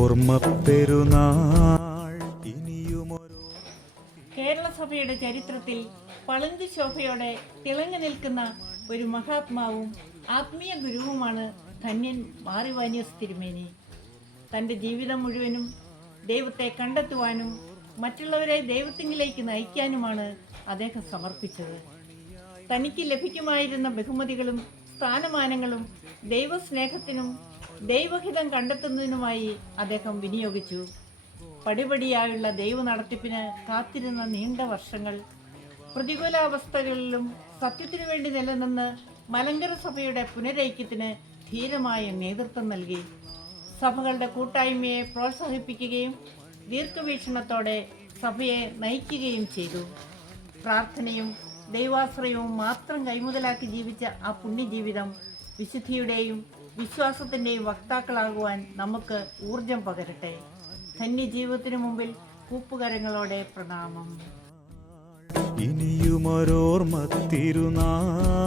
ഓർമ്മ പെരുന്നാൾ ഇനിയുമൊരു കേരള സഭയുടെ ചരിത്രത്തിൽ പളന്തി ശോഭയോടെ തിളങ്ങി നിൽക്കുന്ന ഒരു മഹാത്മാവും ആത്മീയ ഗുരുവുമാണ് ധന്യൻ മാറിവാനിയോസ് തിരുമേനി. തൻ്റെ ജീവിതം മുഴുവനും ദൈവത്തെ കണ്ടെത്തുവാനും മറ്റുള്ളവരെ ദൈവത്തിങ്കിലേക്ക് നയിക്കാനുമാണ് അദ്ദേഹം സമർപ്പിച്ചത്. തനിക്ക് ലഭിക്കുമായിരുന്ന ബഹുമതികളും സ്ഥാനമാനങ്ങളും ദൈവസ്നേഹത്തിനും ദൈവഹിതം കണ്ടെത്തുന്നതിനുമായി അദ്ദേഹം വിനിയോഗിച്ചു. പടിപടിയായുള്ള ദൈവ നടത്തിപ്പിന് കാത്തിരുന്ന നീണ്ട വർഷങ്ങൾ, പ്രതികൂലാവസ്ഥകളിലും സത്യത്തിനു വേണ്ടി നിലനിന്ന് മലങ്കര സഭയുടെ പുനരൈക്യത്തിന് ധീരമായ നേതൃത്വം നൽകി. സഭകളുടെ കൂട്ടായ്മയെ പ്രോത്സാഹിപ്പിക്കുകയും ദീർഘവീക്ഷണത്തോടെ സഭയെ നയിക്കുകയും ചെയ്തു. പ്രാർത്ഥനയും ദൈവാശ്രയവും മാത്രം കൈമുതലാക്കി ജീവിച്ച ആ പുണ്യജീവിതം വിശുദ്ധിയുടെയും വിശ്വാസത്തിൻ്റെയും വക്താക്കളാകുവാൻ നമുക്ക് ഊർജം പകരട്ടെ. ധന്യജീവിതത്തിനു മുമ്പിൽ കൂപ്പുകരങ്ങളോടെ പ്രണാമം. ഇനിയുമൊരോർമ്മ തിരുനാൾ.